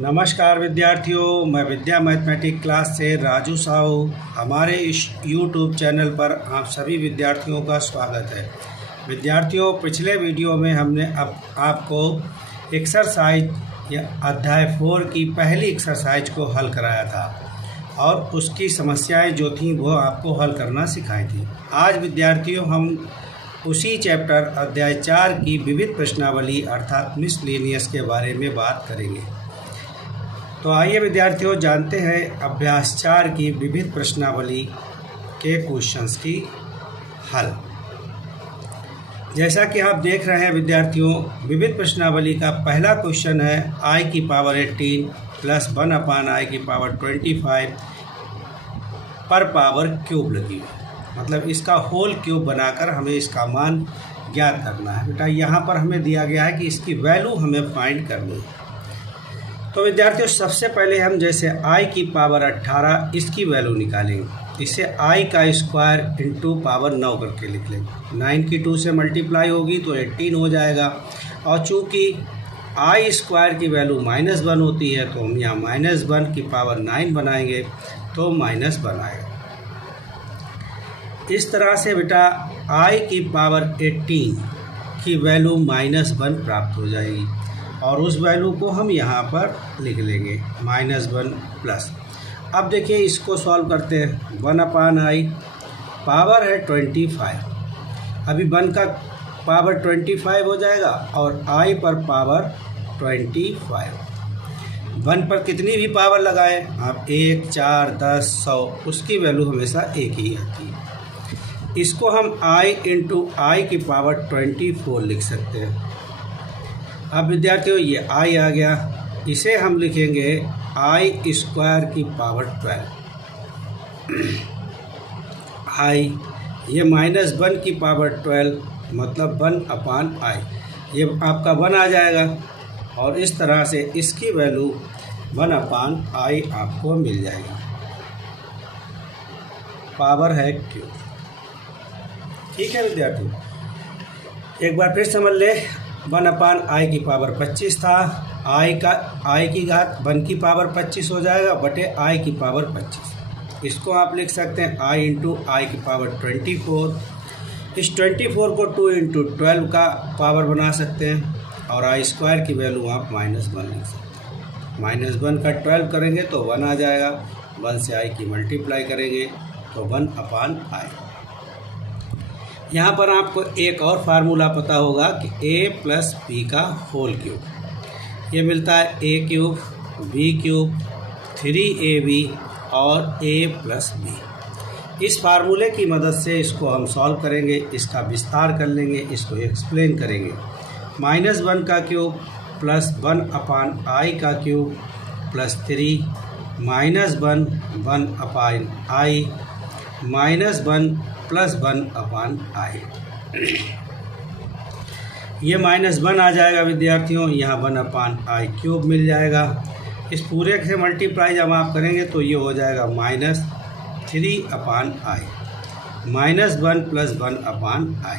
नमस्कार विद्यार्थियों, मैं विद्या मैथमेटिक्स क्लास से राजू साहू। हमारे इस YouTube चैनल पर आप सभी विद्यार्थियों का स्वागत है। विद्यार्थियों, पिछले वीडियो में हमने अब आपको एक्सरसाइज या अध्याय 4 की पहली एक्सरसाइज को हल कराया था और उसकी समस्याएं जो थीं वो आपको हल करना सिखाई थी। आज विद्यार्थियों हम उसी चैप्टर अध्याय 4 की विविध प्रश्नावली अर्थात मिसलेनियस के बारे में बात करेंगे। तो आइए विद्यार्थियों जानते हैं अभ्यास 4 की विविध प्रश्नावली के क्वेश्चंस की हल। जैसा कि आप देख रहे हैं विद्यार्थियों, विविध प्रश्नावली का पहला क्वेश्चन है i की पावर 18 प्लस 1/i⁻25 पर पावर क्यूब लगी हुई, मतलब इसका होल क्यूब बनाकर हमें इसका मान ज्ञात करना है। बेटा यहाँ पर हमें दिया गया है कि इसकी वैल्यू हमें फाइंड करनी है। तो विद्यार्थियों सबसे पहले हम जैसे i की पावर 18 इसकी वैल्यू निकालेंगे। इसे i का स्क्वायर इंटू पावर 9 करके लिख लेंगे। 9 की 2 से मल्टीप्लाई होगी तो 18 हो जाएगा। और चूँकि i स्क्वायर की वैल्यू -1 होती है तो हम यहाँ -1 की पावर 9 बनाएंगे तो -1 आएगा। इस तरह से बेटा i की पावर 18 की वैल्यू -1 प्राप्त हो जाएगी और उस वैल्यू को हम यहाँ पर लिख लेंगे -1 प्लस। अब देखिए इसको सॉल्व करते हैं। 1/i पावर है 25, अभी 1 का पावर 25 हो जाएगा और i पर पावर 25। 1 पर कितनी भी पावर लगाए आप, 1, 4, 10, 100, उसकी वैल्यू हमेशा एक ही आती है। इसको हम i इंटू i की पावर 24 लिख सकते हैं। अब विद्यार्थियों ये i आ गया, इसे हम लिखेंगे i स्क्वायर की पावर 12। i ये -1 की पावर 12 मतलब 1/i, ये आपका 1 आ जाएगा और इस तरह से इसकी वैल्यू 1/i आपको मिल जाएगी। पावर है क्यूब। ठीक है विद्यार्थियों, एक बार फिर समझ ले। 1/i की पावर 25 था, i की घात 1 की पावर 25 हो जाएगा बटे i की पावर 25। इसको आप लिख सकते हैं i इंटू i की पावर 24। इस 24 को 2 इंटू 12 का पावर बना सकते हैं और i स्क्वायर की वैल्यू आप -1 लिख सकते हैं। -1 का 12 करेंगे तो 1 आ जाएगा, 1 से i की मल्टीप्लाई करेंगे तो 1/i। यहाँ पर आपको एक और फार्मूला पता होगा कि a प्लस b का होल क्यूब, ये मिलता है a cube b cube 3ab और a प्लस b। इस फार्मूले की मदद से इसको हम सॉल्व करेंगे, इसका विस्तार कर लेंगे, इसको एक्सप्लेन करेंगे। -1 का क्यूब प्लस 1/i का cube plus 3 -1 1/i -1 plus 1/i। ये -1 आ जाएगा विद्यार्थियों, यहाँ 1/i क्यूब मिल जाएगा। इस पूरे से मल्टीप्लाई जब आप करेंगे तो ये हो जाएगा -3/i -1 प्लस 1/i।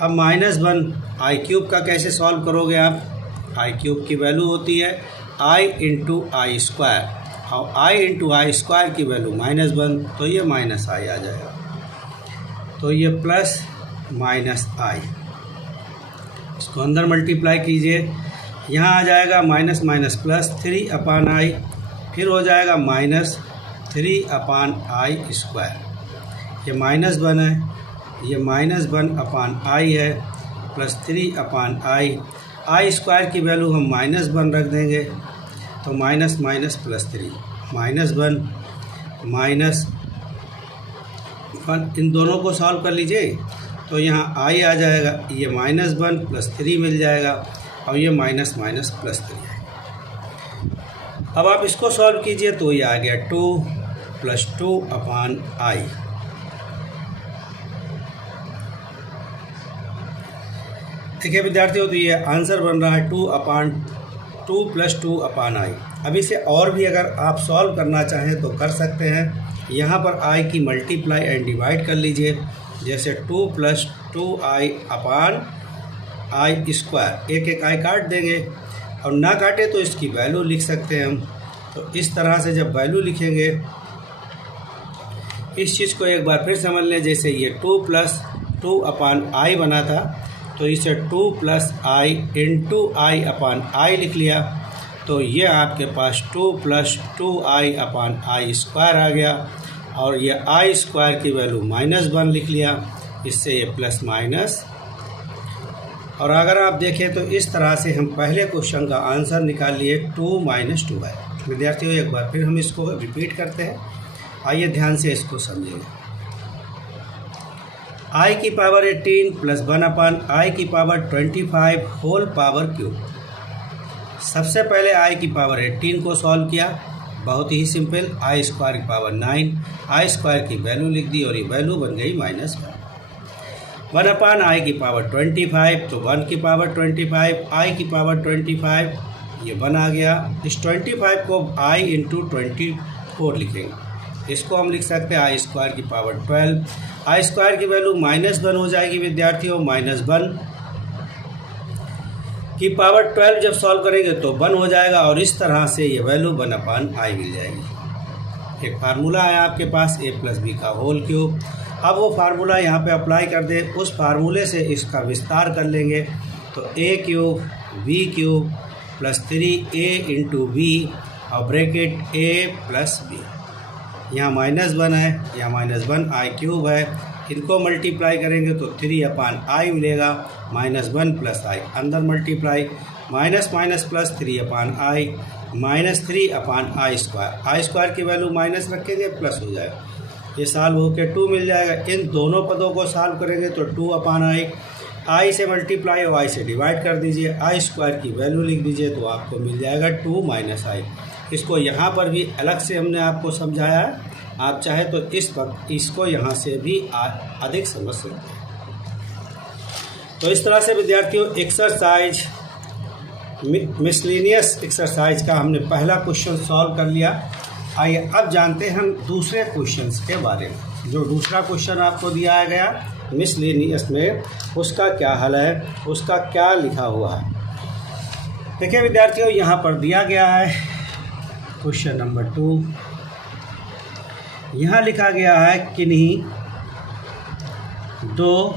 अब -1 i क्यूब का कैसे सॉल्व करोगे आप? i क्यूब की वैल्यू होती है i इंटू आई स्क्वायर और i इंटू आई स्क्वायर की वैल्यू -1 तो ये -i आ जाएगा, तो ये प्लस -i। इसको अंदर मल्टीप्लाई कीजिए, यहाँ आ जाएगा माइनस माइनस प्लस 3/i, फिर हो जाएगा -3/i स्क्वायर। ये -1 है, ये -1/i है प्लस 3/i। i स्क्वायर की वैल्यू हम -1 रख देंगे तो माइनस माइनस प्लस 3 -1 -1, इन दोनों को सॉल्व कर लीजिए तो यहाँ i आ जाएगा, ये -1 प्लस 3 मिल जाएगा और ये माइनस माइनस प्लस 3 है। अब आप इसको सॉल्व कीजिए तो ये आ गया 2 प्लस 2/i। देखिए विद्यार्थियों, तो ये आंसर बन रहा है 2 प्लस 2/i। अब इसे और भी अगर आप सॉल्व करना चाहें तो कर सकते हैं। यहाँ पर i की मल्टीप्लाई एंड डिवाइड कर लीजिए, जैसे 2 प्लस 2i/i स्क्वायर, एक i काट देंगे और ना काटे तो इसकी वैल्यू लिख सकते हैं हम। तो इस तरह से जब वैल्यू लिखेंगे, इस चीज़ को एक बार फिर समझ लें। जैसे ये 2 + 2/i बना था, तो इसे 2 + i × i/i लिख लिया। तो ये आपके पास 2 + 2i/i² आ गया, और ये i² की वैल्यू -1 लिख लिया। इससे ये प्लस माइनस। और अगर आप देखें तो इस तरह से हम पहले क्वेश्चन का आंसर निकाल लिए 2 - 2i। विद्यार्थियों, एक बार फिर हम इसको रिपीट करते हैं, आइए ध्यान से इसको समझेंगे। i की पावर 18 + 1/i की पावर 25 होल पावर क्यूब। सबसे पहले i की पावर 18 को सॉल्व किया, बहुत ही सिंपल। i² की पावर 9, i² की वैल्यू लिख दी और ये वैल्यू बन गई -1। 1/i की पावर 25, तो 1 की पावर 25, i की पावर 25, ये 1 आ गया। इस 25 को i × 24 लिखेंगे। इसको हम लिख सकते हैं i² की पावर 12। i² की वैल्यू -1 हो जाएगी विद्यार्थियों। -1 की पावर 12 जब सॉल्व करेंगे तो 1 हो जाएगा, और इस तरह से ये वैल्यू 1/i मिल जाएगी। एक फार्मूला है आपके पास a + b का होल क्यूब। अब वो फार्मूला यहाँ पे अप्लाई कर दें, उस फार्मूले से इसका विस्तार कर लेंगे। तो a³ b³ + 3a × b और ब्रैकेट a + b। यहाँ -1 है, यहाँ -1i³ है, इनको मल्टीप्लाई करेंगे तो 3/i मिलेगा। -1 + i अंदर multiply, minus minus plus 3/i -3/i²। i² की वैल्यू माइनस रखेंगे, प्लस हो जाएगा। ये सॉल्व होकर 2 मिल जाएगा। इन दोनों पदों को सॉल्व करेंगे तो 2/i, i से मल्टीप्लाई और i से डिवाइड कर दीजिए, i² की वैल्यू लिख दीजिए, तो आपको मिल जाएगा 2 - i। इसको यहाँ पर भी अलग से हमने आपको समझाया है, आप चाहे तो इस वक्त इसको यहाँ से भी अधिक समझ सकते हैं। तो इस तरह से विद्यार्थियों एक्सरसाइज मिसलेनियस एक्सरसाइज का हमने पहला क्वेश्चन सॉल्व कर लिया। आइए अब जानते हैं हम दूसरे क्वेश्चंस के बारे में। जो दूसरा क्वेश्चन आपको दिया गया मिसलेनियस में, उसका क्या हल है, उसका क्या लिखा हुआ है। देखिए विद्यार्थियों, यहाँ पर दिया गया है क्वेश्चन नंबर 2। यहाँ लिखा गया है किन्हीं दो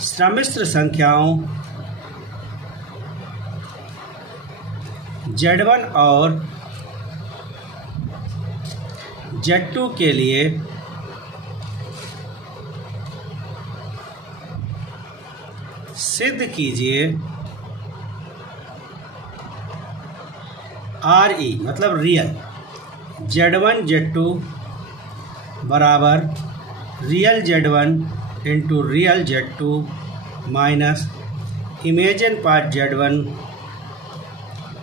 सम्मिश्र संख्याओं Z1 और Z2 के लिए सिद्ध कीजिए RE मतलब रियल Z1 Z2 बराबर real Z1 × real Z2 minus imagine part Z1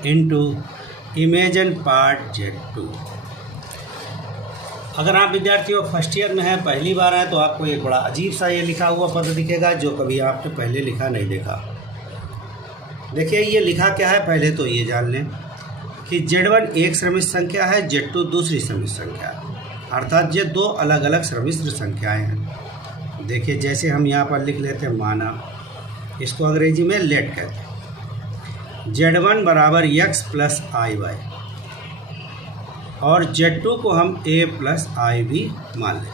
× imagine part Z2। अगर आप विद्यार्थियों फर्स्ट ईयर में हैं, पहली बार हैं, तो आपको एक बड़ा अजीब सा ये लिखा हुआ पद दिखेगा जो कभी आपने पहले लिखा नहीं देखा। देखिए ये लिखा क्या है, पहले तो ये जान लें कि Z1 एक सम्मिश्र संख्या है, Z2 दूसरी सम्मिश्र संख्या है, अर्थात ये दो अलग अलग सम्मिश्र संख्याएं हैं। देखिए जैसे हम यहाँ पर लिख लेते हैं माना, इसको अंग्रेजी में लेट कहते हैं। Z1 बराबर x + iy और Z2 को हम a + ib मान लें।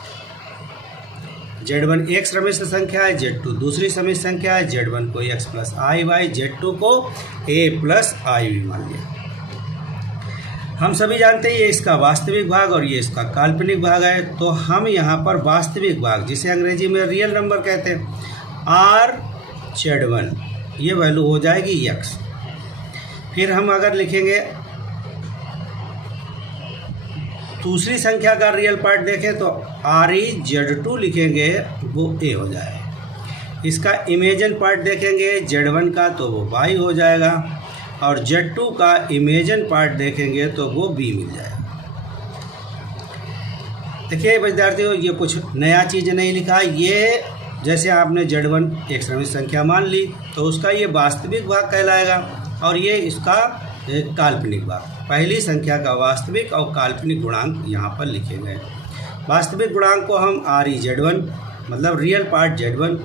Z1 एक सम्मिश्र संख्या है, Z2 दूसरी सम्मिश्र संख्या है, Z1 को x + iy, Z2 को a + ib मान लिया। हम सभी जानते हैं ये इसका वास्तविक भाग और ये इसका काल्पनिक भाग है, तो हम यहाँ पर वास्तविक भाग, जिसे अंग्रेजी में रियल नंबर कहते हैं, R(Z1) ये वैल्यू हो जाएगी x। फिर हम अगर लिखेंगे दूसरी संख्या का रियल पार्ट देखें तो ReZ2 लिखेंगे, वो a हो जाएगा। इसका इमेजिन पार्ट देखेंगे Z1 का, तो वो y हो जाएगा, और Z2 का इमेजिन पार्ट देखेंगे तो वो b मिल जाएगा। देखिए विद्यार्थियों, ये कुछ नया चीज़ नहीं लिखा। ये जैसे आपने Z1 एक सम्मिश्र संख्या मान ली तो उसका ये वास्तविक भाग कहलाएगा, और ये इसका काल्पनिक भाग। पहली संख्या का वास्तविक और काल्पनिक गुणांक यहाँ पर लिखे गए। वास्तविक गुणांक को हम ReZ1 मतलब रियल पार्ट Z1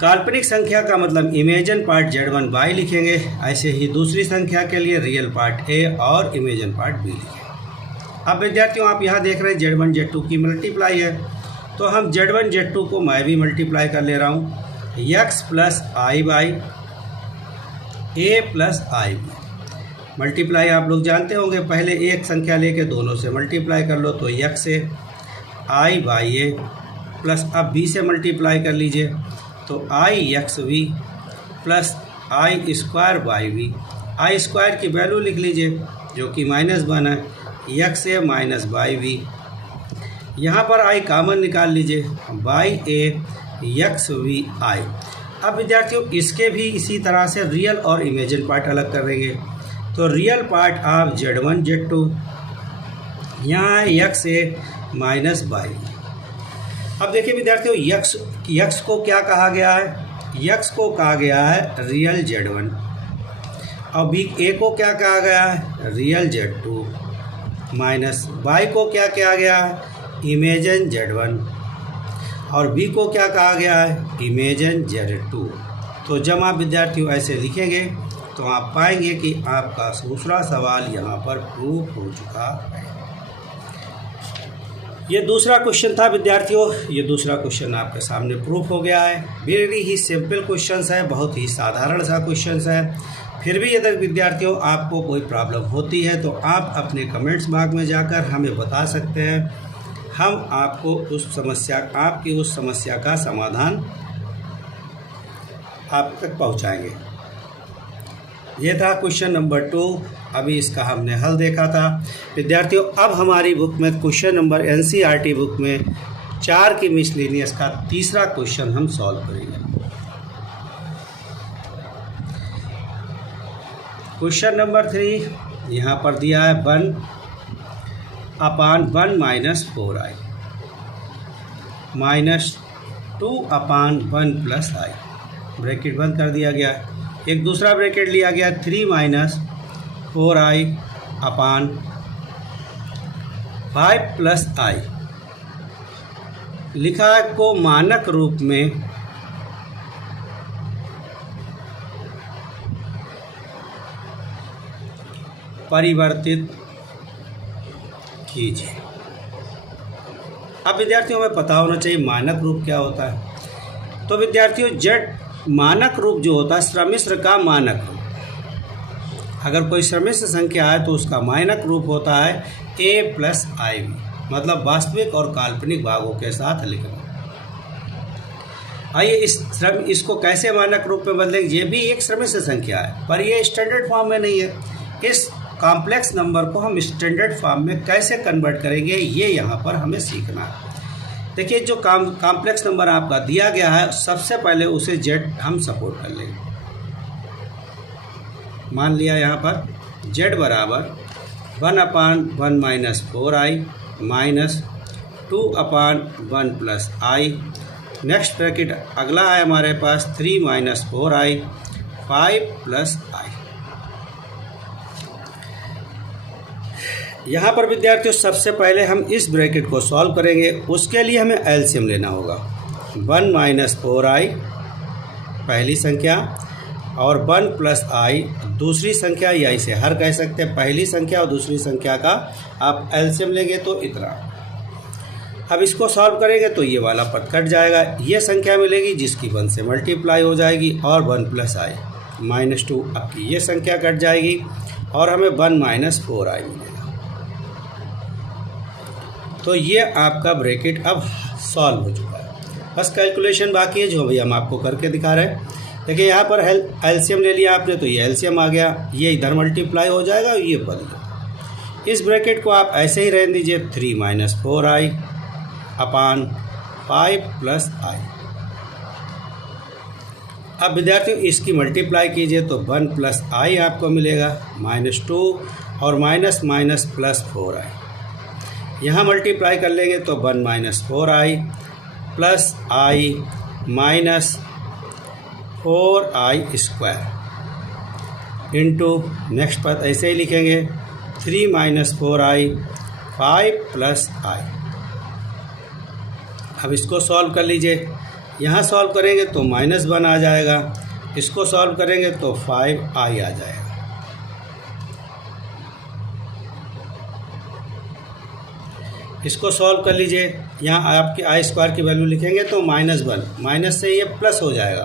काल्पनिक संख्या का मतलब इमेजन पार्ट Z1 y लिखेंगे, ऐसे ही दूसरी संख्या के लिए रियल पार्ट A और इमेजन पार्ट B लिखेंगे। अब विद्यार्थियों आप यहाँ देख रहे हैं Z1 Z2 की मल्टीप्लाई है, तो हम Z1 Z2 को मैं भी मल्टीप्लाई कर ले रहा हूँ, x plus I by A plus I B. Multiply आप लोग जानते होंगे, पहले एक संख्या लेके दोनों से मल्टीप्लाई कर लो, तो x से आई बाई ए प्लस अब b से मल्टीप्लाई कर लीजिए, तो i x v plus i square by v. I square की वैल्यू लिख लीजिए जो कि -1 है, x a minus by v. यहाँ पर आई कॉमन निकाल लीजिए, by a x v i. अब विद्यार्थियों इसके भी इसी तरह से रियल और इमेजिन पार्ट अलग कर देंगे, तो रियल पार्ट आप Z1 Z2, यहाँ एक्स ए माइनस बाई। अब देखिए विद्यार्थियों यक्स को क्या कहा गया है, यक्स को कहा गया है रियल Z1, और बी ए को क्या कहा गया है, रियल Z2, माइनस बाई को क्या कहा गया है, इमेजन Z1, और बी को क्या कहा गया है, इमेजन Z2। तो जब आप विद्यार्थियों ऐसे लिखेंगे तो आप पाएंगे कि आपका दूसरा सवाल यहाँ पर प्रूफ हो चुका है। ये दूसरा क्वेश्चन था विद्यार्थियों, ये दूसरा क्वेश्चन आपके सामने प्रूफ हो गया है। वेरी ही सिंपल क्वेश्चन है, बहुत ही साधारण सा क्वेश्चन है। फिर भी यदि विद्यार्थियों आपको कोई प्रॉब्लम होती है तो आप अपने कमेंट्स बॉक्स में जाकर हमें बता सकते हैं, हम आपको आपकी उस समस्या का समाधान आप तक पहुंचाएंगे। ये था क्वेश्चन नंबर 2, अभी इसका हमने हल देखा था। विद्यार्थियों अब हमारी बुक में क्वेश्चन नंबर NCERT बुक में 4 की मिसलेनियस का तीसरा क्वेश्चन हम सॉल्व करेंगे। क्वेश्चन नंबर 3 यहाँ पर दिया है 1/1 minus 4i minus 2/1 plus i, bracket बंद कर दिया गया। एक दूसरा ब्रैकेट लिया गया 3 minus 4i upon 5 plus i। लिखा है को मानक रूप में परिवर्तित कीजिए। अब विद्यार्थियों में पता होना चाहिए मानक रूप क्या होता है। तो विद्यार्थियों जेड मानक रूप जो होता है सम्मिश्र का मानक रूप, अगर कोई सम्मिश्र संख्या है तो उसका मानक रूप होता है a प्लस आई बी, मतलब वास्तविक और काल्पनिक भागों के साथ लिखना। आइए इसको कैसे मानक रूप में बदलेंगे। ये भी एक सम्मिश्र संख्या है पर ये स्टैंडर्ड फॉर्म में नहीं है। इस कॉम्प्लेक्स नंबर को हम स्टैंडर्ड फॉर्म में कैसे कन्वर्ट करेंगे ये यहाँ पर हमें सीखना है। देखिए जो कॉम्प्लेक्स नंबर आपका दिया गया है सबसे पहले उसे जेड हम सपोर्ट कर लेंगे। मान लिया यहाँ पर जेड बराबर 1/1 minus 4i minus 2/1 plus i। Next bracket अगला है हमारे पास 3 माइनस 4i 5 प्लस i। यहाँ पर विद्यार्थियों सबसे पहले हम इस ब्रैकेट को सॉल्व करेंगे, उसके लिए हमें एलसीएम लेना होगा। 1 माइनस 4i पहली संख्या और 1 प्लस i दूसरी संख्या, या इसे हर कह सकते हैं। पहली संख्या और दूसरी संख्या का आप एलसीएम लेंगे तो इतना। अब इसको सॉल्व करेंगे तो ये वाला पद कट जाएगा, ये संख्या मिलेगी जिसकी 1 से मल्टीप्लाई हो जाएगी और 1 प्लस i माइनस 2। आपकी ये संख्या कट जाएगी और हमें 1 माइनस 4i मिलेगा। तो ये आपका ब्रैकेट अब सॉल्व हो चुका है, बस कैलकुलेशन बाकी है जो अभी हम आपको करके दिखा रहे हैं। देखिए यहाँ पर एलसीएम ले लिया आपने तो ये एलसीएम आ गया, ये इधर मल्टीप्लाई हो जाएगा और ये बदल गया। इस ब्रैकेट को आप ऐसे ही रहने दीजिए 3 minus 4i upon 5 plus i। अब विद्यार्थियों इसकी मल्टीप्लाई कीजिए तो 1 प्लस i आपको मिलेगा माइनस 2 और माइनस माइनस प्लस 4i। यहाँ मल्टीप्लाई कर लेंगे तो 1 minus 4i plus i minus 4i square into next पद ऐसे ही लिखेंगे 3 माइनस 4i 5 प्लस i। अब इसको सॉल्व कर लीजिए। यहाँ सॉल्व करेंगे तो -1 आ जाएगा, इसको सॉल्व करेंगे तो 5i आ जाएगा। इसको सॉल्व कर लीजिए, यहाँ आपके आई स्क्वायर की वैल्यू लिखेंगे तो -1, माइनस से ये प्लस हो जाएगा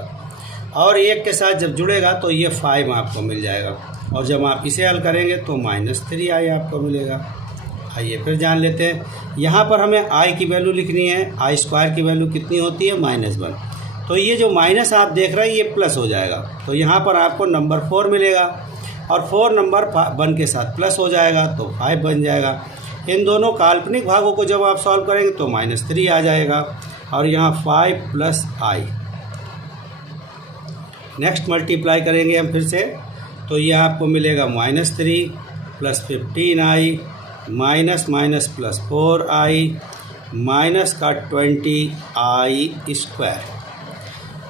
और 1 के साथ जब जुड़ेगा तो ये 5 आपको मिल जाएगा, और जब आप इसे हल करेंगे तो -3i आपको मिलेगा। आइए फिर जान लेते हैं, यहाँ पर हमें i की वैल्यू लिखनी है। आई स्क्वायर की वैल्यू कितनी होती है? -1। तो ये जो माइनस आप देख रहे हैं ये प्लस हो जाएगा, तो यहाँ पर आपको नंबर 4 मिलेगा और 4 नंबर 1 के साथ प्लस हो जाएगा तो 5 बन जाएगा। इन दोनों काल्पनिक भागों को जब आप सॉल्व करेंगे तो -3 आ जाएगा और यहाँ 5 + i। नेक्स्ट मल्टीप्लाई करेंगे हम फिर से, तो ये आपको मिलेगा -3 + 15i माइनस + 4i माइनस का 20i स्क्वायर।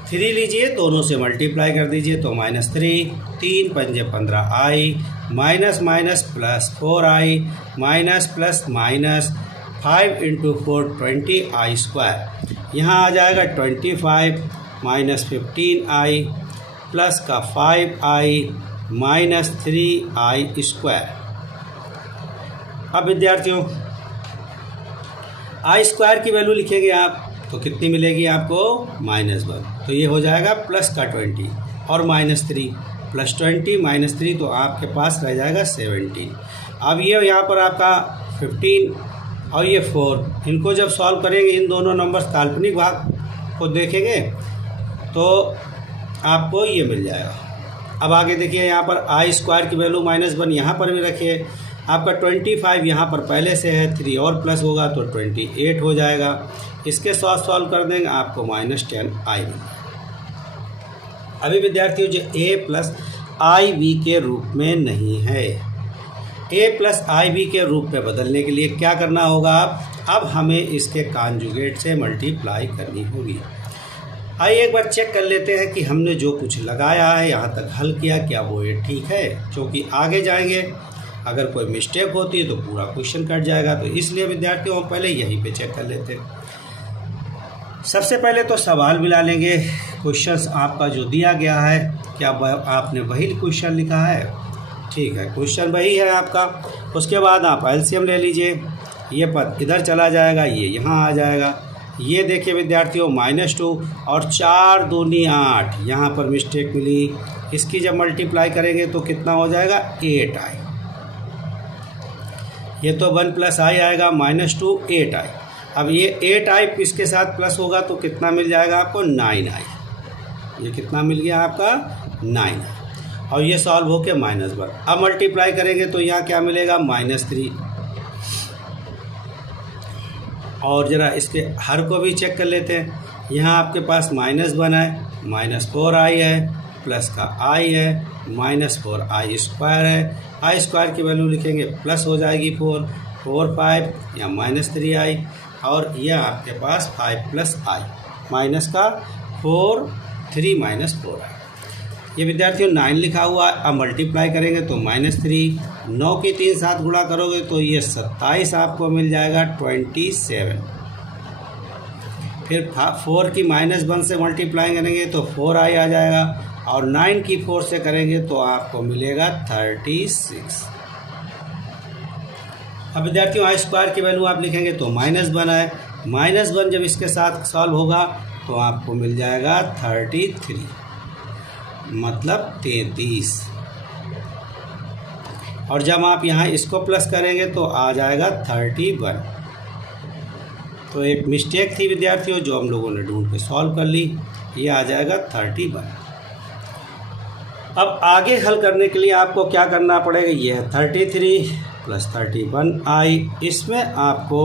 3 लीजिए, दोनों से मल्टीप्लाई कर दीजिए तो -3, 3 × 5 = 15i minus + 4i minus + 5 × 4 20i square. यहाँ आ जाएगा 25 - 15i प्लस का 5i माइनस 3i स्क्वायर। अब विद्यार्थियों आई स्क्वायर की वैल्यू लिखेंगे आप तो कितनी मिलेगी आपको? -1। तो ये हो जाएगा प्लस का 20 और -3 + 20 - 3 तो आपके पास रह जाएगा 17। अब ये यहाँ पर आपका 15 और ये 4, इनको जब सॉल्व करेंगे, इन दोनों नंबर्स काल्पनिक भाग को देखेंगे तो आपको ये मिल जाएगा। अब आगे देखिए, यहाँ पर आई स्क्वायर की वैल्यू -1 यहाँ पर भी रखिए। आपका 25 यहाँ पर पहले से है, 3 और प्लस होगा तो 28 हो जाएगा। इसके साथ सॉल्व कर देंगे आपको -10i मिल जाएगा। अभी विद्यार्थियों जो a + iv के रूप में नहीं है, a + iv के रूप में बदलने के लिए क्या करना होगा? अब हमें इसके कॉन्जुगेट से मल्टीप्लाई करनी होगी। आइए एक बार चेक कर लेते हैं कि हमने जो कुछ लगाया है, यहाँ तक हल किया, क्या वो ये ठीक है, क्योंकि आगे जाएंगे अगर कोई मिस्टेक होती है तो पूरा क्वेश्चन कट जाएगा। तो इसलिए विद्यार्थियों हम पहले यहीं पे चेक कर लेते हैं। सबसे पहले तो सवाल मिला लेंगे, क्वेश्चन आपका जो दिया गया है क्या आपने वही क्वेश्चन लिखा है? ठीक है, क्वेश्चन वही है आपका। उसके बाद आप एलसीएम ले लीजिए, ये पद इधर चला जाएगा, ये यहाँ आ जाएगा। ये देखिए विद्यार्थियों -2 और 4 दूनी 8, यहाँ पर मिस्टेक मिली। इसकी जब मल्टीप्लाई करेंगे तो कितना हो जाएगा? 8i। ये तो 1 + i आएगा, -2 8i। अब ये 8i इसके साथ प्लस होगा तो कितना मिल जाएगा आपको? 9i। ये कितना मिल गया आपका? 9i। और ये सॉल्व हो के -1। अब मल्टीप्लाई करेंगे तो यहाँ क्या मिलेगा? -3। और ज़रा इसके हर को भी चेक कर लेते हैं। यहाँ आपके पास -1 है, -4i है, प्लस का i है, -4i स्क्वायर है। आई स्क्वायर की वैल्यू लिखेंगे प्लस हो जाएगी 4, 5 या -3i, और यह आपके पास 5 + i माइनस का 4, 3 - 4i। ये विद्यार्थियों 9 लिखा हुआ है। अब मल्टीप्लाई करेंगे तो -3, 9 की 3 साथ गुणा करोगे तो ये 27 आपको मिल जाएगा, 27। फिर 4 की -1 से मल्टीप्लाई करेंगे तो 4i आ जाएगा, और 9 की 4 से करेंगे तो आपको मिलेगा 36। अब विद्यार्थियों आई स्क्वायर की वैल्यू आप लिखेंगे तो -1 है, -1 जब इसके साथ सॉल्व होगा तो आपको मिल जाएगा 33, मतलब 33। और जब आप यहाँ इसको प्लस करेंगे तो आ जाएगा 31। तो एक मिस्टेक थी विद्यार्थियों जो हम लोगों ने ढूंढ के सॉल्व कर ली, ये आ जाएगा 31। अब आगे हल करने के लिए आपको क्या करना पड़ेगा? ये है 33 + 31i, इसमें आपको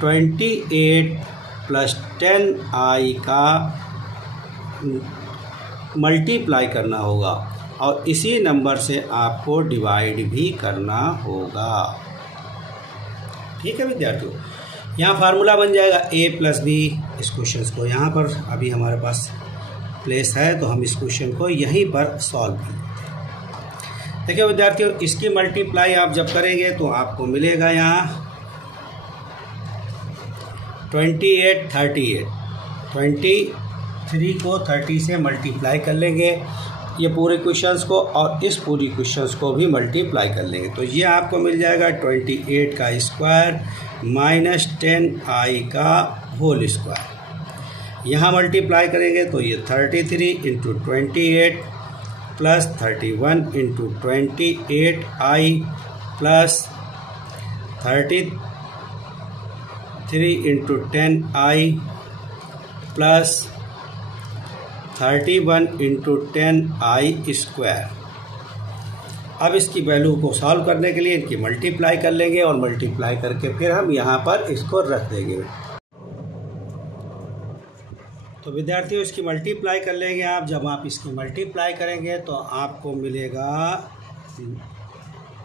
28 + 10i का मल्टीप्लाई करना होगा, और इसी नंबर से आपको डिवाइड भी करना होगा। ठीक है विद्यार्थियों, यहाँ फार्मूला बन जाएगा a + b। इस क्वेश्चन को यहाँ पर अभी हमारे पास प्लेस है तो हम इस क्वेश्चन को यहीं पर सॉल्व कर लेते हैं। देखिए विद्यार्थियों, इसकी मल्टीप्लाई आप जब करेंगे तो आपको मिलेगा यहाँ 28 38, 3 को 30 से मल्टीप्लाई कर लेंगे ये पूरे क्वेश्चंस को, और इस पूरी क्वेश्चंस को भी मल्टीप्लाई कर लेंगे। तो ये आपको मिल जाएगा 28 का स्क्वायर माइनस 10i का होल स्क्वायर। यहाँ मल्टीप्लाई करेंगे तो ये 33 into 28 plus 31 into 28i plus 33 into 10i plus 31 into 10i square. अब इसकी वैल्यू को सॉल्व करने के लिए इनकी मल्टीप्लाई कर लेंगे और मल्टीप्लाई करके फिर हम यहाँ पर इसको रख देंगे। तो विद्यार्थियों इसकी मल्टीप्लाई कर लेंगे आप। जब आप इसकी मल्टीप्लाई करेंगे तो आपको मिलेगा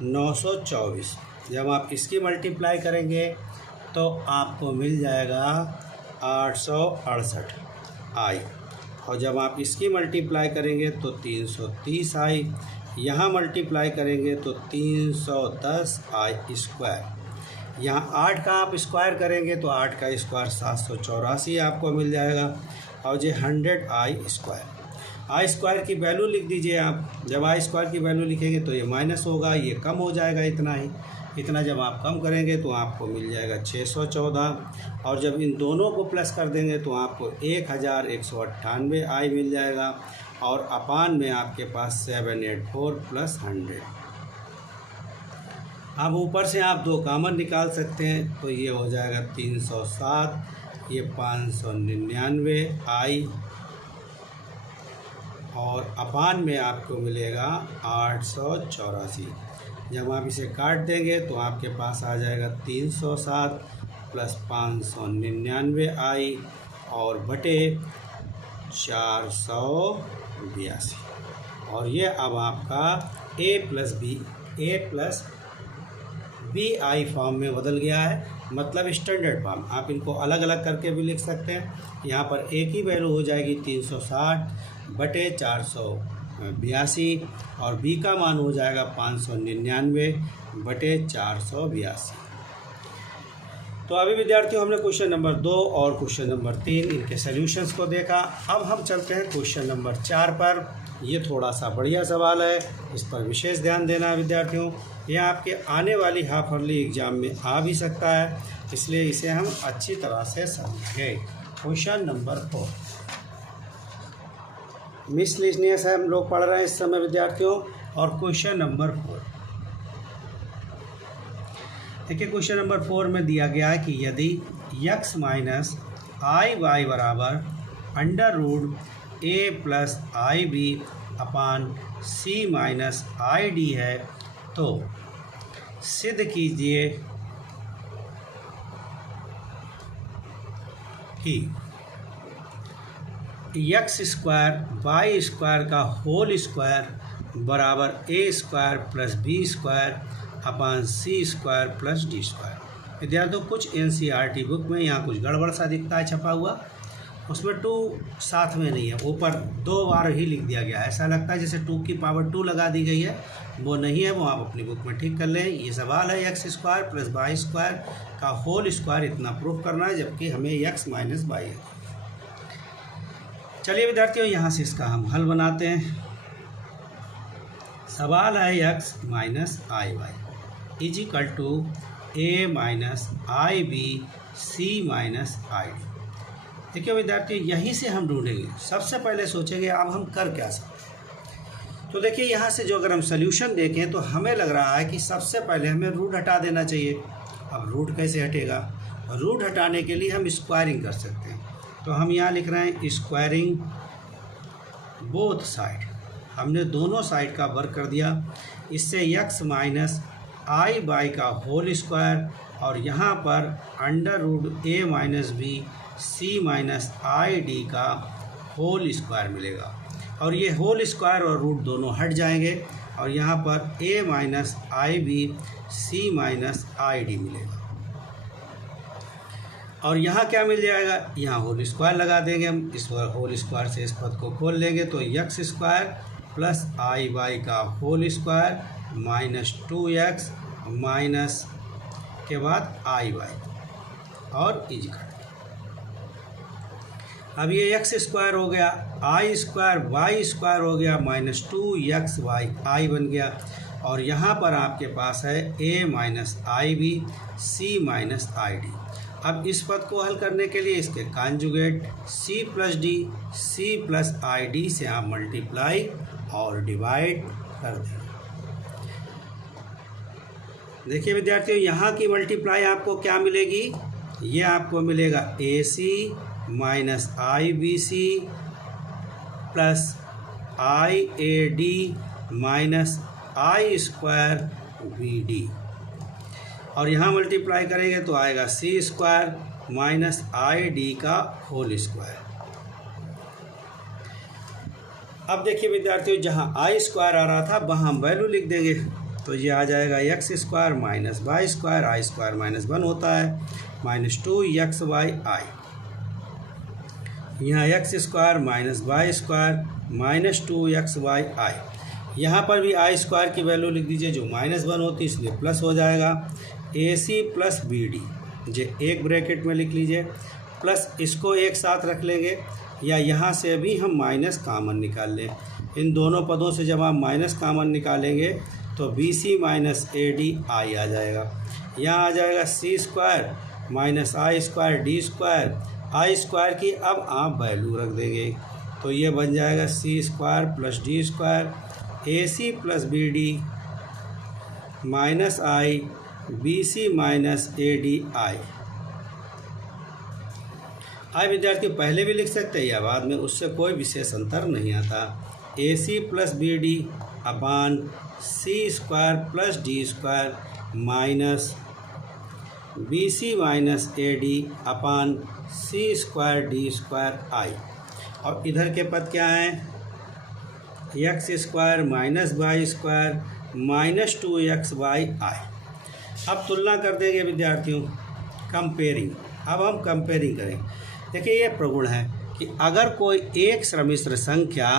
924। जब आप इसकी मल्टीप्लाई करेंगे तो आपको मिल जाएगा 868 आई, और जब आप इसकी मल्टीप्लाई करेंगे तो 330 आई, यहाँ मल्टीप्लाई करेंगे तो 310 आई स्क्वायर। यहाँ 8 का आप स्क्वायर करेंगे तो 8 का स्क्वायर 784 आपको मिल जाएगा, और ये 100 आई स्क्वायर। आई स्क्वायर की वैल्यू लिख दीजिए आप। जब आई स्क्वायर की वैल्यू लिखेंगे तो ये माइनस होगा, ये कम हो जाएगा इतना ही। इतना जब आप कम करेंगे तो आपको मिल जाएगा 614, और जब इन दोनों को प्लस कर देंगे तो आपको 1198 आई मिल जाएगा, और अपान में आपके पास 784 प्लस 100। अब ऊपर से आप 2 कॉमन निकाल सकते हैं तो ये हो जाएगा 307, ये 599 आई, और अपान में आपको मिलेगा 884। जब आप इसे काट देंगे तो आपके पास आ जाएगा 307 प्लस 599 आई और बटे 482, और ये अब आपका a plus B I form में बदल गया है, मतलब स्टैंडर्ड फॉर्म। आप इनको अलग अलग करके भी लिख सकते हैं। यहाँ पर a की वैल्यू हो जाएगी 360 बटे 482, और b का मान हो जाएगा 599 बटे 482। तो अभी विद्यार्थियों हमने क्वेश्चन नंबर 2 और क्वेश्चन नंबर 3 इनके सॉल्यूशंस को देखा। अब हम चलते हैं क्वेश्चन नंबर 4 पर। ये थोड़ा सा बढ़िया सवाल है, इस पर विशेष ध्यान देना विद्यार्थियों। यह आपके आने वाली हाफ ईयरली एग्जाम में आ भी सकता है, इसलिए इसे हम अच्छी तरह से समझेंगे। क्वेश्चन नंबर 4 मिसलिनियस है, हम लोग पढ़ रहे हैं इस समय विद्यार्थियों। और क्वेश्चन नंबर 4 देखिए, क्वेश्चन नंबर 4 में दिया गया है कि यदि x माइनस आई वाई बराबर under root a plus I b upon c minus I d है तो सिद्ध कीजिए कि एक्स स्क्वायर वाई स्क्वायर का होल स्क्वायर बराबर a square plus b square upon C square plus D square. विद्यार्थियों कुछ एनसीईआरटी बुक में यहाँ कुछ गड़बड़ सा दिखता है छपा हुआ, उसमें 2 साथ में नहीं है, ऊपर 2 बार ही लिख दिया गया है। ऐसा लगता है जैसे 2 की पावर 2 लगा दी गई है, वो नहीं है, वो आप अपनी बुक में ठीक कर लें। ये सवाल है X square plus Y square का होल स्क्वायर इतना प्रूफ करना है, जबकि हमें एक्स माइनस वाई है। चलिए विद्यार्थियों यहाँ से इसका हम हल बनाते हैं। सवाल है X minus I Y is equal to A minus I B C minus I D. देखिए विद्यार्थी, यहीं से हम ढूंढेंगे। सबसे पहले सोचेंगे अब हम कर क्या सकते। तो देखिए यहाँ से जो अगर हम सल्यूशन देखें तो हमें लग रहा है कि सबसे पहले हमें रूट हटा देना चाहिए। अब रूट कैसे हटेगा? रूट हटाने के लिए हम स्क्वायरिंग कर सकते हैं। तो हम यहाँ लिख रहे हैं स्क्वायरिंग बोथ साइड। हमने दोनों साइड का वर्क कर दिया। इससे एक्स माइनस आई बाई का होल स्क्वायर और यहाँ पर under root A minus B C minus I D का होल स्क्वायर मिलेगा। और ये होल स्क्वायर और रूट दोनों हट जाएंगे और यहाँ पर a minus I B C minus I d मिलेगा। और यहाँ क्या मिल जाएगा? यहाँ होल स्क्वायर लगा देंगे हम। इस होल स्क्वायर से इस पद को खोल लेंगे तो x square plus I Y का whole square minus 2x minus के बाद आई वाई और इज अब ये एक्स स्क्वायर हो गया, आई स्क्वायर वाई स्क्वायर हो गया, माइनस 2xy आई बन गया, और यहाँ पर आपके पास है a minus I B C minus I D. अब इस पद को हल करने के लिए इसके conjugate c plus D C plus I D से आप मल्टीप्लाई और डिवाइड कर दें। देखिए विद्यार्थियों, यहाँ की मल्टीप्लाई आपको क्या मिलेगी, ये आपको मिलेगा a c minus I B c plus i a d minus i square b d, और यहाँ मल्टीप्लाई करेंगे तो आएगा c square minus I D का होल स्क्वायर। अब देखिए विद्यार्थियों, जहाँ आई स्क्वायर आ रहा था वहाँ हम वैल्यू लिख देंगे, तो ये आ जाएगा x square minus Y square, i square minus 1 होता है, माइनस 2xy आई। यहाँ x square minus Y square minus 2xy i. यहाँ पर भी आई स्क्वायर की वैल्यू लिख दीजिए, जो माइनस 1 होती है इसलिए प्लस हो जाएगा, A C plus B D, ये एक ब्रैकेट में लिख लीजिए, प्लस इसको एक साथ रख लेंगे, या यहाँ से भी हम माइनस कामन निकाल लें। इन दोनों पदों से जब आप माइनस कामन निकालेंगे तो b C minus A d i आ जाएगा। यहाँ आ जाएगा c square minus i square d square, i square की अब आप वैल्यू रख देंगे, तो ये बन जाएगा c square plus D square a C plus B d minus I B C minus A d i. आई विद्यार्थी पहले भी लिख सकते हैं या बाद में, उससे कोई विशेष अंतर नहीं आता। A C plus B D upon C square plus D square minus B C minus A D upon C square d square i. और इधर के पद क्या हैं, x square minus Y square minus 2xy i. अब तुलना कर देंगे विद्यार्थियों, कंपेयरिंग। अब हम कंपेयरिंग करें। देखिए ये प्रगुण है कि अगर कोई एक सम्मिश्र संख्या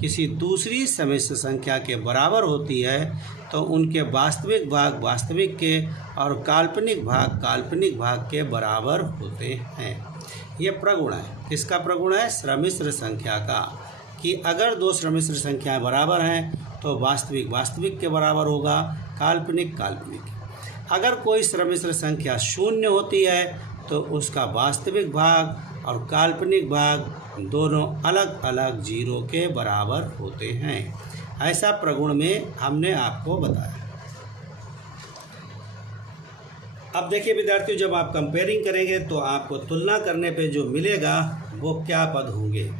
किसी दूसरी सम्मिश्र संख्या के बराबर होती है तो उनके वास्तविक भाग वास्तविक के और काल्पनिक भाग के बराबर होते हैं। ये प्रगुण है। किसका प्रगुण है? सम्मिश्र संख्या का, कि अगर दो सम्मिश्र संख्याएं बराबर हैं तो वास्तविक के बराबर होगा, काल्पनिक। अगर कोई सम्मिश्र संख्या शून्य होती है तो उसका वास्तविक भाग और काल्पनिक भाग दोनों अलग अलग जीरो के बराबर होते हैं। ऐसा प्रगुण में हमने आपको बताया। अब देखिए विद्यार्थियों, जब आप कंपेयरिंग करेंगे तो आपको तुलना करने पे जो मिलेगा वो क्या पद होंगे।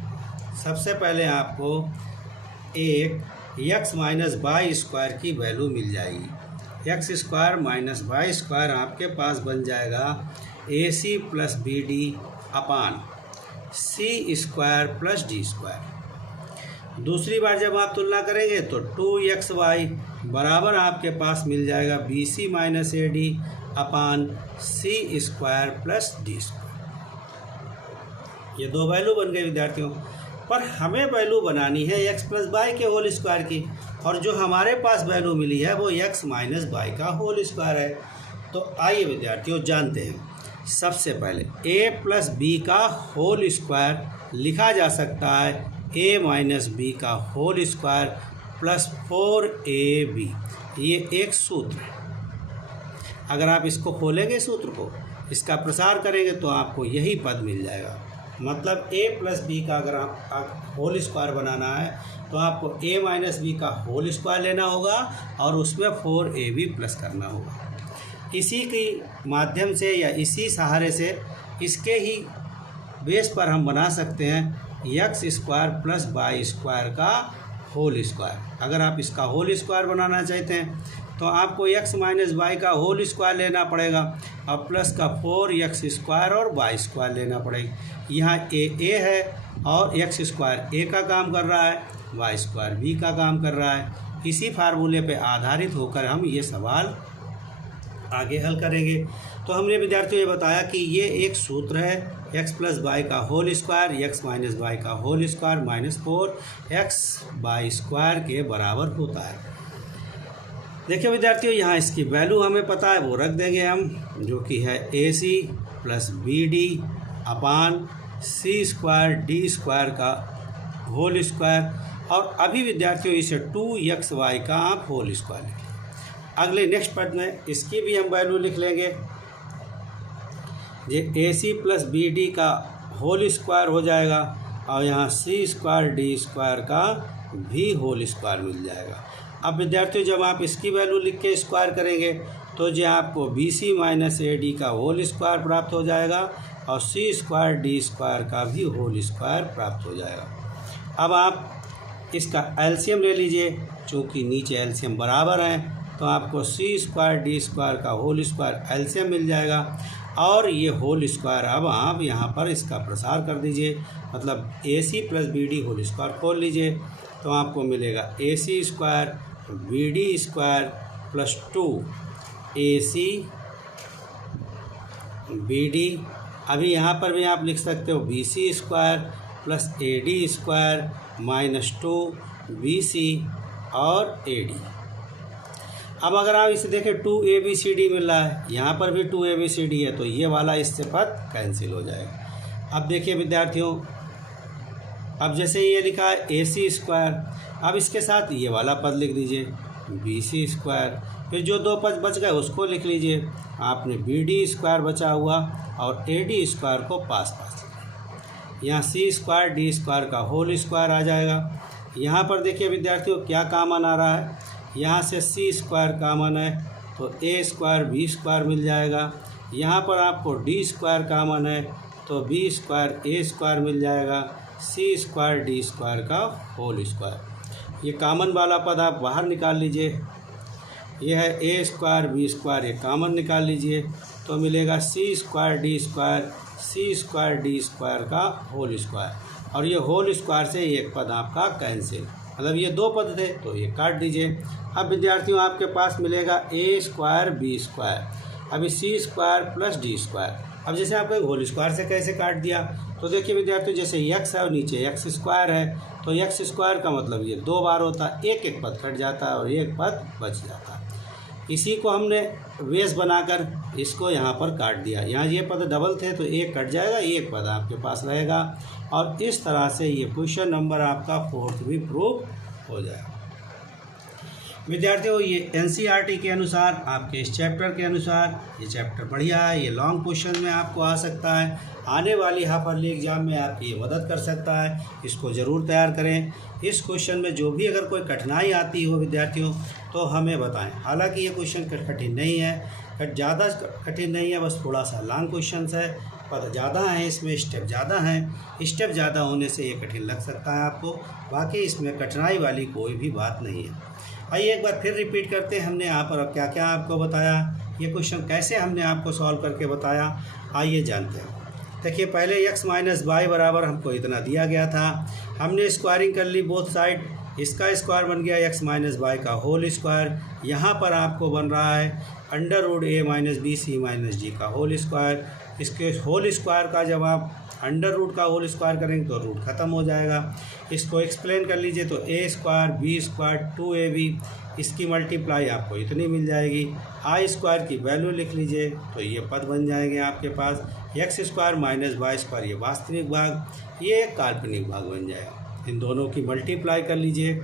सबसे पहले आपको एक x माइनस वाई स्क्वायर की वैल्यू मिल जाएगी। X square minus Y square आपके पास बन जाएगा A C plus B D upon C square plus D square. दूसरी बार जब आप तुलना करेंगे तो 2xy बराबर आपके पास मिल जाएगा B C minus A D upon C square plus D square. ये दो वैल्यू बन गए विद्यार्थियों। पर हमें वैल्यू बनानी है x प्लस वाई के होल स्क्वायर की, और जो हमारे पास वैल्यू मिली है वो x माइनस वाई का होल स्क्वायर है। तो आइए विद्यार्थियों जानते हैं। सबसे पहले a प्लस बी का होल स्क्वायर लिखा जा सकता है a माइनस बी का होल स्क्वायर प्लस 4ab। ये एक सूत्र है। अगर आप इसको खोलेंगे सूत्र को, इसका प्रसार करेंगे तो आपको यही पद मिल जाएगा। मतलब a प्लस बी का अगर आप होल स्क्वायर बनाना है तो आपको a माइनस बी का होल स्क्वायर लेना होगा और उसमें 4ab प्लस करना होगा। इसी के माध्यम से या इसी सहारे से इसके ही बेस पर हम बना सकते हैं x square plus Y square का होल स्क्वायर। अगर आप इसका होल स्क्वायर बनाना चाहते हैं तो आपको x माइनस वाई का होल स्क्वायर लेना पड़ेगा और प्लस का 4x स्क्वायर और वाई स्क्वायर लेना पड़ेगा। यहाँ a है और x स्क्वायर a का काम कर रहा है, वाई स्क्वायर b का काम कर रहा है। इसी फार्मूले पे आधारित होकर हम ये सवाल आगे हल करेंगे। तो हमने विद्यार्थियों ये बताया कि ये एक सूत्र है x प्लस वाई का whole square x minus y का whole square minus 4x y square के बराबर होता है। देखिए विद्यार्थियों, यहाँ इसकी वैल्यू हमें पता है, वो रख देंगे हम, जो कि है ए सी प्लस बी डी अपान सी स्क्वायर डी स्क्वायर का होल स्क्वायर, और अभी विद्यार्थियों इसे 2xy का आप होल स्क्वायर लिखें। अगले नेक्स्ट पद में इसकी भी हम वैल्यू लिख लेंगे। ये AC प्लस BD का होल स्क्वायर हो जाएगा और यहाँ C स्क्वायर D स्क्वायर का भी होल स्क्वायर मिल जाएगा। अब विद्यार्थियों जब आप इसकी वैल्यू लिख के स्क्वायर करेंगे तो जो आपको BC माइनस AD का होल स्क्वायर प्राप्त हो जाएगा और C स्क्वायर D स्क्वायर का भी होल स्क्वायर प्राप्त हो जाएगा। अब आप इसका एलसीएम ले लीजिए, चूँकि नीचे एलसीएम बराबर हैं तो आपको C स्क्वायर D स्क्वायर का होल स्क्वायर एलसीएम मिल जाएगा और ये होल स्क्वायर अब आप यहाँ पर इसका प्रसार कर दीजिए, मतलब AC plus BD whole square खोल लीजिए तो आपको मिलेगा AC square BD square plus 2 AC BD। अभी यहाँ पर भी आप लिख सकते हो BC square plus AD square minus 2 BC और AD। अब अगर आप इसे देखें 2ABCD मिल रहा है, यहाँ पर भी 2ABCD है तो ये वाला इससे पद कैंसिल हो जाएगा। अब देखिए विद्यार्थियों, अब जैसे ये लिखा है AC स्क्वायर, अब इसके साथ ये वाला पद लिख दीजिए BC स्क्वायर, फिर जो दो पद बच गए उसको लिख लीजिए। आपने BD स्क्वायर बचा हुआ और AD स्क्वायर को पास यहाँ C स्क्वायर D स्क्वायर का होल स्क्वायर आ जाएगा। यहाँ पर देखिए विद्यार्थियों क्या कॉमन आ रहा है, यहाँ से C स्क्वायर कॉमन है तो A स्क्वायर B स्क्वायर मिल जाएगा। यहाँ पर आपको D स्क्वायर कॉमन है तो B स्क्वायर A स्क्वायर मिल जाएगा, C स्क्वायर D स्क्वायर का होल स्क्वायर। ये कॉमन वाला पद आप बाहर निकाल लीजिए, यह है A स्क्वायर B स्क्वायर, ये कॉमन निकाल लीजिए तो मिलेगा C square D square C square D square का होल स्क्वायर, और ये होल स्क्वायर से एक पद आपका कैंसिल, मतलब ये दो पद थे तो ये काट दीजिए। अब विद्यार्थियों आपके पास मिलेगा A स्क्वायर B स्क्वायर, अभी C square plus D square. अब जैसे आपको होल स्क्वायर से कैसे काट दिया तो देखिए विद्यार्थियों, जैसे x है और नीचे x स्क्वायर है तो x स्क्वायर का मतलब ये दो बार होता है, एक एक पद कट जाता है और एक पद बच जाता है। इसी को हमने बेस बनाकर इसको यहाँ पर काट दिया, यहाँ ये पद डबल थे तो एक कट जाएगा, एक पद आपके पास रहेगा, और इस तरह से ये क्वेश्चन नंबर आपका 4th भी प्रूव हो जाएगा। विद्यार्थियों ये NCERT के अनुसार, आपके इस चैप्टर के अनुसार ये चैप्टर बढ़िया है, ये लॉन्ग क्वेश्चन में आपको आ सकता है, आने वाली हाफ ईयरली एग्जाम में आपकी ये मदद कर सकता है, इसको ज़रूर तैयार करें। इस क्वेश्चन में जो भी अगर कोई कठिनाई आती हो विद्यार्थियों तो हमें बताएं। हालांकि ये क्वेश्चन कठिन नहीं है, ज़्यादा कठिन नहीं है, बस थोड़ा सा लॉन्ग क्वेश्चन है, पद ज़्यादा हैं, इसमें स्टेप ज़्यादा हैं, स्टेप ज़्यादा होने से ये कठिन लग सकता है आपको, बाकी इसमें कठिनाई वाली कोई भी बात नहीं है। आइए एक बार फिर रिपीट करते हैं, हमने यहाँ पर क्या क्या आपको बताया, ये क्वेश्चन कैसे हमने आपको सॉल्व करके बताया, आइए जानते हैं। देखिए पहले x माइनस वाई बराबर हमको इतना दिया गया था, हमने स्क्वायरिंग कर ली बोथ साइड, इसका स्क्वायर बन गया x माइनस वाई का होल स्क्वायर, यहाँ पर आपको बन रहा है under root a minus B C minus d का होल स्क्वायर। इसके होल स्क्वायर का जब आप अंडर रूट का होल स्क्वायर करेंगे तो रूट ख़त्म हो जाएगा। इसको एक्सप्लेन कर लीजिए तो a square B square 2ab, इसकी मल्टीप्लाई आपको इतनी मिल जाएगी। आई स्क्वायर की वैल्यू लिख लीजिए तो ये पद बन जाएंगे आपके पास, x square minus Y square ये वास्तविक भाग, ये एक काल्पनिक भाग बन जाएगा। इन दोनों की मल्टीप्लाई कर लीजिए,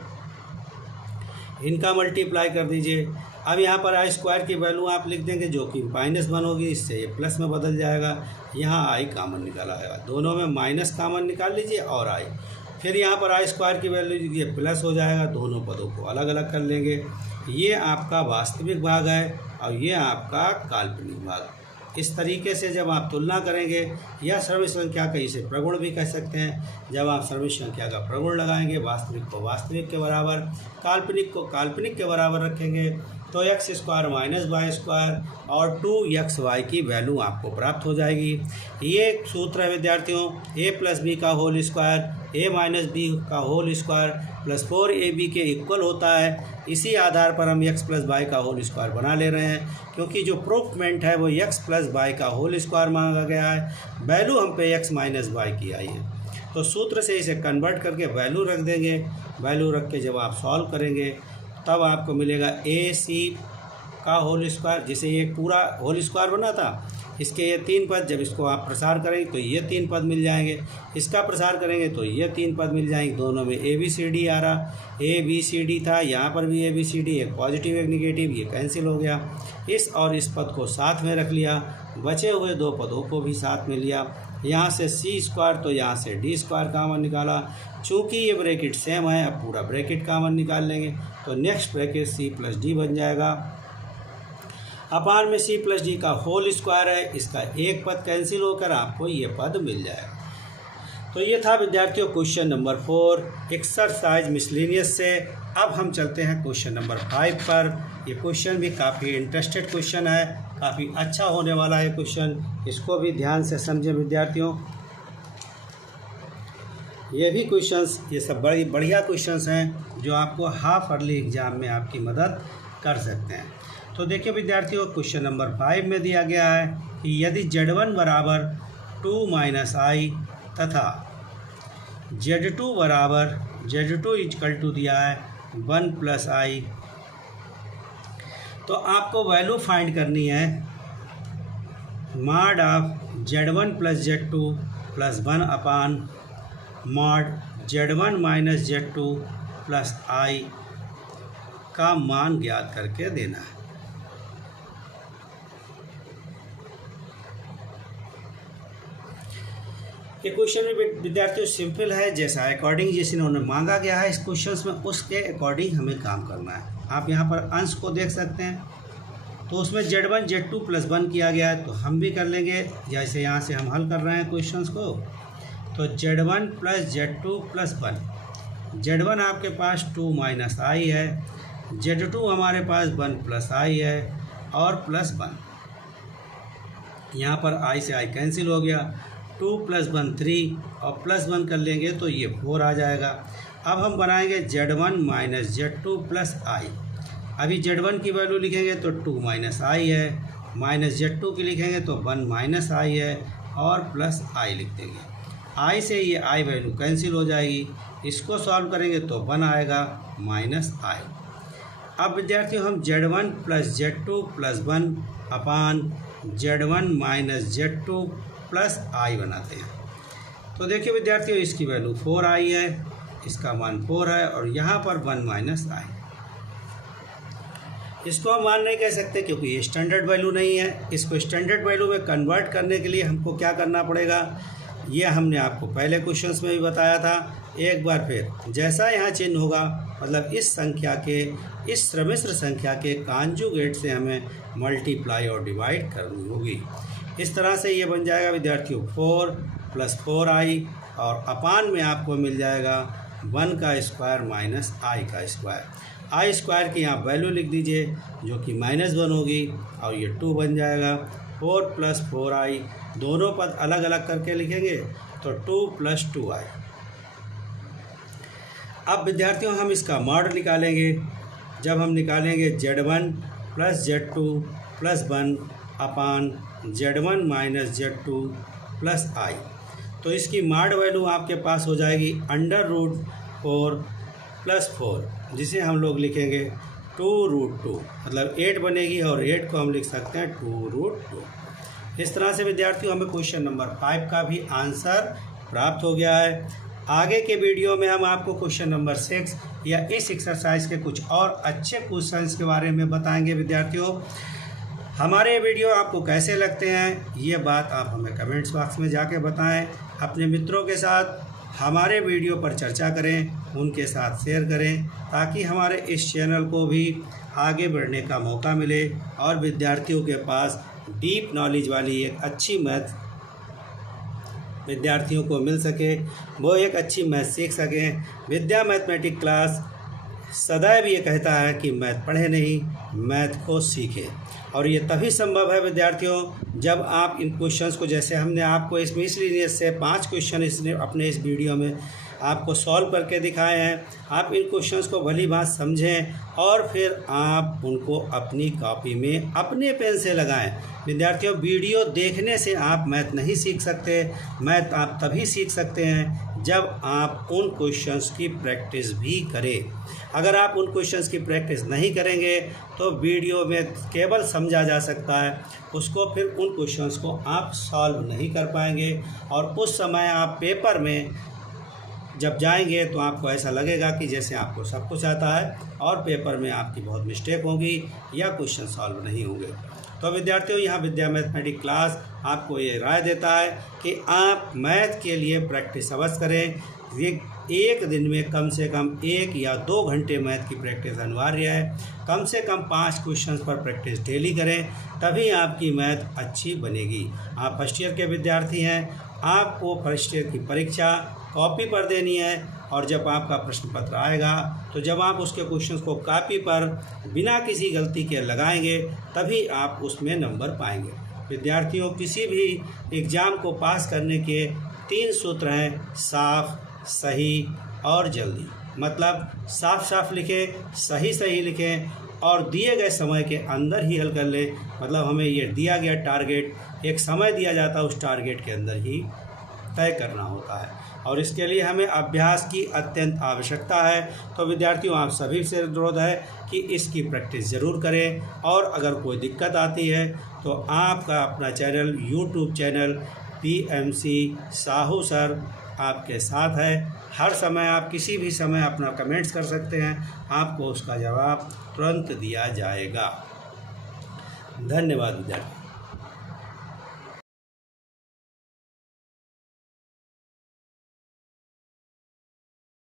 इनका मल्टीप्लाई कर दीजिए। अब यहाँ पर आई स्क्वायर की वैल्यू आप लिख देंगे जो कि -1 होगी, इससे ये प्लस में बदल जाएगा। यहाँ आई कॉमन निकाला आएगा, दोनों में माइनस कॉमन निकाल लीजिए और आई, फिर यहाँ पर आई स्क्वायर की वैल्यू ये प्लस हो जाएगा, दोनों पदों को अलग अलग कर लेंगे। ये आपका वास्तविक भाग है और ये आपका काल्पनिक भाग। इस तरीके से जब आप तुलना करेंगे या सर्व संख्या का इसे प्रगुण भी कह सकते हैं, जब आप सर्व संख्या का प्रगुण लगाएंगे, वास्तविक को वास्तविक के बराबर, काल्पनिक को काल्पनिक के बराबर रखेंगे तो x square minus Y square और 2xy की वैल्यू आपको प्राप्त हो जाएगी। ये सूत्र है विद्यार्थियों, a प्लस बी का whole square a minus b का होल स्क्वायर प्लस 4ab के इक्वल होता है। इसी आधार पर हम x प्लस वाई का होल स्क्वायर बना ले रहे हैं, क्योंकि जो प्रूफमेंट है वो x प्लस वाई का होल स्क्वायर मांगा गया है, वैल्यू हम पे x माइनस वाई की आई है। तो सूत्र से इसे कन्वर्ट करके वैल्यू रख देंगे, वैल्यू रख के जब आप सॉल्व करेंगे तब आपको मिलेगा ac का होल स्क्वायर, जिसे ये पूरा होल स्क्वायर बना था, इसके ये 3 पद, जब इसको आप प्रसार करेंगे तो ये 3 पद मिल जाएंगे, इसका प्रसार करेंगे तो ये 3 पद मिल जाएंगे। दोनों में ABCD आ रहा, ABCD था, यहाँ पर भी ABCD, एक पॉजिटिव एक निगेटिव, ये कैंसिल हो गया। इस और इस पद को साथ में रख लिया, बचे हुए 2 पदों को भी साथ में लिया। यहाँ से C² तो यहाँ से D² कॉमन निकाला। चूँकि ये ब्रैकेट सेम है, अब पूरा ब्रैकेट कॉमन निकाल लेंगे तो नेक्स्ट ब्रैकेट C+D बन जाएगा। अपान में C+D का होल स्क्वायर है, इसका एक पद कैंसिल होकर आपको ये पद मिल जाएगा। तो ये था विद्यार्थियों क्वेश्चन नंबर 4 एक्सरसाइज मिसलेनियस से। अब हम चलते हैं क्वेश्चन नंबर 5 पर। ये क्वेश्चन भी काफ़ी इंटरेस्टेड क्वेश्चन है, काफ़ी अच्छा होने वाला है क्वेश्चन, इसको भी ध्यान से समझें विद्यार्थियों। ये भी क्वेश्चंस, ये सब बड़ी बढ़िया क्वेश्चंस हैं जो आपको हाफ अर्ली एग्ज़ाम में आपकी मदद कर सकते हैं। तो देखिए विद्यार्थियों, क्वेश्चन नंबर 5 में दिया गया है कि यदि Z1 बराबर 2 - i तथा Z2 इक्वल टू दिया है 1 + i, तो आपको वैल्यू फाइंड करनी है mod of Z1 + Z2 + 1 upon mod Z1 - Z2 + i का मान ज्ञात करके देना है। ये क्वेश्चन में विद्यार्थियों सिंपल है, जैसा अकॉर्डिंग जिसे इन्होंने मांगा गया है इस क्वेश्चन में, उसके अकॉर्डिंग हमें काम करना है। आप यहाँ पर अंश को देख सकते हैं, तो उसमें Z1 Z2 + 1 किया गया है, तो हम भी कर लेंगे। जैसे यहाँ से हम हल कर रहे हैं क्वेश्चंस को, तो Z1 + Z2 + 1, Z1 आपके पास 2 - i है, Z2 हमारे पास 1 + i है और +1, यहाँ पर i से i कैंसिल हो गया, 2 + 1 3 और +1 कर लेंगे तो ये 4 आ जाएगा। अब हम बनाएंगे Z1 - Z2 + i। अभी Z1 की वैल्यू लिखेंगे तो 2 - i है, -Z2 की लिखेंगे तो 1 - i है और +i लिख देंगे। i से ये i वैल्यू कैंसिल हो जाएगी, इसको सॉल्व करेंगे तो 1 आएगा -i। अब विद्यार्थियों हम Z1 + Z2 + 1 upon Z1 - Z2 + i बनाते हैं। तो देखिए विद्यार्थियों, इसकी वैल्यू 4 आई है, इसका मान 4 है और यहाँ पर 1 - i। इसको हम मान नहीं कह सकते क्योंकि ये स्टैंडर्ड वैल्यू नहीं है। इसको स्टैंडर्ड वैल्यू में कन्वर्ट करने के लिए हमको क्या करना पड़ेगा, ये हमने आपको पहले क्वेश्चंस में भी बताया था। एक बार फिर जैसा यहाँ चिन्ह होगा, मतलब इस संख्या के, इस सम्मिश्र संख्या के कॉन्जुगेट से हमें मल्टीप्लाई और डिवाइड करनी होगी। इस तरह से ये बन जाएगा विद्यार्थियों 4 + 4i और अपान में आपको मिल जाएगा 1 का स्क्वायर - i का स्क्वायर। i स्क्वायर की यहाँ वैल्यू लिख दीजिए जो कि -1 होगी और ये 2 बन जाएगा। 4 + 4i, दोनों पद अलग अलग करके लिखेंगे तो 2 + 2i। अब विद्यार्थियों हम इसका मॉड निकालेंगे। जब हम निकालेंगे Z1 + Z2 + 1 upon Z1 - Z2 + i, तो इसकी मॉड वैल्यू आपके पास हो जाएगी √4 + 4, जिसे हम लोग लिखेंगे 2√2, मतलब 8 बनेगी और 8 को हम लिख सकते हैं 2√2। इस तरह से विद्यार्थियों हमें क्वेश्चन नंबर 5 का भी आंसर प्राप्त हो गया है। आगे के वीडियो में हम आपको क्वेश्चन नंबर 6 या इस एक्सरसाइज के कुछ और अच्छे क्वेश्चंस के बारे में बताएंगे। विद्यार्थियों, हमारे वीडियो आपको कैसे लगते हैं, ये बात आप हमें कमेंट्स बॉक्स में जाके बताएं। अपने मित्रों के साथ हमारे वीडियो पर चर्चा करें, उनके साथ शेयर करें, ताकि हमारे इस चैनल को भी आगे बढ़ने का मौका मिले और विद्यार्थियों के पास डीप नॉलेज वाली एक अच्छी मैथ विद्यार्थियों को मिल सके, वो एक अच्छी मैथ सीख सकें। विद्या मैथमेटिक क्लास सदैव ये कहता है कि मैथ पढ़े नहीं, मैथ को सीखें, और ये तभी संभव है विद्यार्थियों जब आप इन क्वेश्चंस को, जैसे हमने आपको इसमें इसलिए से 5 क्वेश्चन इसने अपने इस वीडियो में आपको सॉल्व करके दिखाए हैं, आप इन क्वेश्चंस को भली बात समझें और फिर आप उनको अपनी कॉपी में अपने पेन से लगाएं। विद्यार्थियों, वीडियो देखने से आप मैथ नहीं सीख सकते, मैथ आप तभी सीख सकते हैं जब आप उन क्वेश्चंस की प्रैक्टिस भी करें। अगर आप उन क्वेश्चंस की प्रैक्टिस नहीं करेंगे तो वीडियो में केवल समझा जा सकता है, उसको फिर उन क्वेश्चंस को आप सॉल्व नहीं कर पाएंगे और उस समय आप पेपर में जब जाएंगे तो आपको ऐसा लगेगा कि जैसे आपको सब कुछ आता है और पेपर में आपकी बहुत मिस्टेक होगी या क्वेश्चन सॉल्व नहीं होंगे। तो विद्यार्थियों, यहाँ विद्या मैथमेटिक्स क्लास आपको ये राय देता है कि आप मैथ के लिए प्रैक्टिस अवश्य करें। ये एक दिन में कम से कम 1 या 2 घंटे मैथ की प्रैक्टिस अनिवार्य है। कम से कम 5 क्वेश्चंस पर प्रैक्टिस डेली करें, तभी आपकी मैथ अच्छी बनेगी। आप फर्स्ट ईयर के विद्यार्थी हैं, आपको फर्स्ट ईयर की परीक्षा कॉपी पर देनी है और जब आपका प्रश्न पत्र आएगा तो जब आप उसके क्वेश्चंस को कॉपी पर बिना किसी गलती के लगाएंगे तभी आप उसमें नंबर पाएंगे। विद्यार्थियों, किसी भी एग्ज़ाम को पास करने के 3 सूत्र हैं: साफ, सही और जल्दी। मतलब साफ साफ लिखें, सही सही लिखें और दिए गए समय के अंदर ही हल कर लें। मतलब हमें ये दिया गया टारगेट, एक समय दिया जाता है, उस टारगेट के अंदर ही तय करना होता है और इसके लिए हमें अभ्यास की अत्यंत आवश्यकता है। तो विद्यार्थियों, आप सभी से अनुरोध है कि इसकी प्रैक्टिस ज़रूर करें और अगर कोई दिक्कत आती है तो आपका अपना channel, YouTube channel PMC Sahu sir आपके साथ है। हर समय आप किसी भी समय अपना कमेंट्स कर सकते हैं, आपको उसका जवाब तुरंत दिया जाएगा। धन्यवाद विद्यार्थी।